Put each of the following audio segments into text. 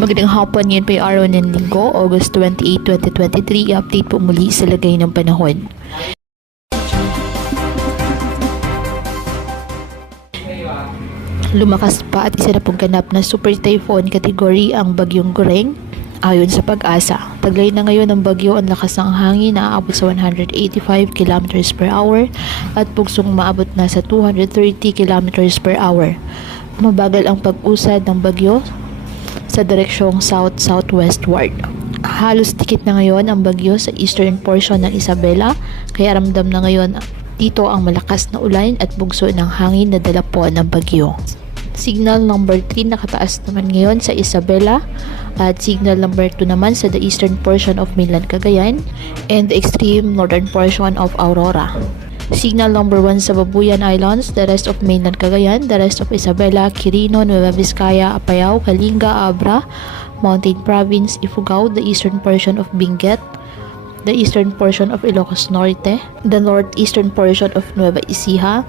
Magandang hapon, yun po yung araw ng linggo, August 28, 2023. I-update po muli sa lagay ng panahon. Lumakas pa at isa na pong ganap na super typhoon category ang bagyong Goreng. Ayon sa Pag-asa, taglay na ngayon ng bagyo ang lakas ng hangin na aabot sa 185 km per hour at pugsong maabot na sa 230 km per hour. Mabagal ang pag-usad ng bagyo sa direksyong south-southwestward. Halos dikit na ngayon ang bagyo sa eastern portion ng Isabela, kaya ramdam na ngayon dito ang malakas na ulan at bugso ng hangin na dala po ng bagyo. Signal number 3 nakataas naman ngayon sa Isabela at signal number 2 naman sa the eastern portion of mainland Cagayan and the extreme northern portion of Aurora. Signal number 1 sa Babuyan Islands, the rest of mainland Cagayan, the rest of Isabela, Quirino, Nueva Vizcaya, Apayao, Kalinga, Abra, Mountain Province, Ifugao, the eastern portion of Benguet, the eastern portion of Ilocos Norte, the northeastern portion of Nueva Ecija,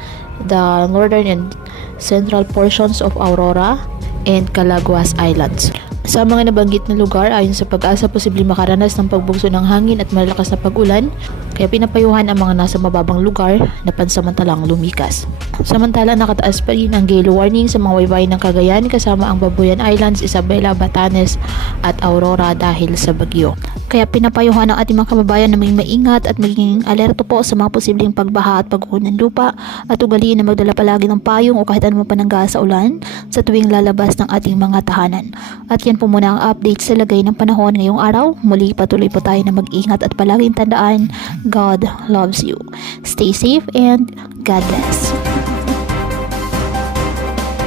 the northern and central portions of Aurora, and Calaguas Islands. Sa mga nabanggit na lugar, ayon sa Pag-asa, posibleng makaranas ng pagbugso ng hangin at malakas na pag-ulan, kaya pinapayuhan ang mga nasa mababang lugar na pansamantalang lumikas. Samantala, nakataas pa rin ang gale warning sa mga baybayin ng Cagayan kasama ang Babuyan Islands, Isabela, Batanes at Aurora dahil sa bagyo. Kaya pinapayuhan ang ating mga kababayan na maging maingat at maging alerto po sa mga posibleng pagbaha at pagguho ng lupa at ugaliin na magdala palagi ng payong o kahit anumang panangga sa ulan sa tuwing lalabas ng ating mga tahanan. At yan po muna ang update sa lagay ng panahon ngayong araw. Muli patuloy po tayo na mag-ingat at palaging tandaan, God loves you. Stay safe and God bless.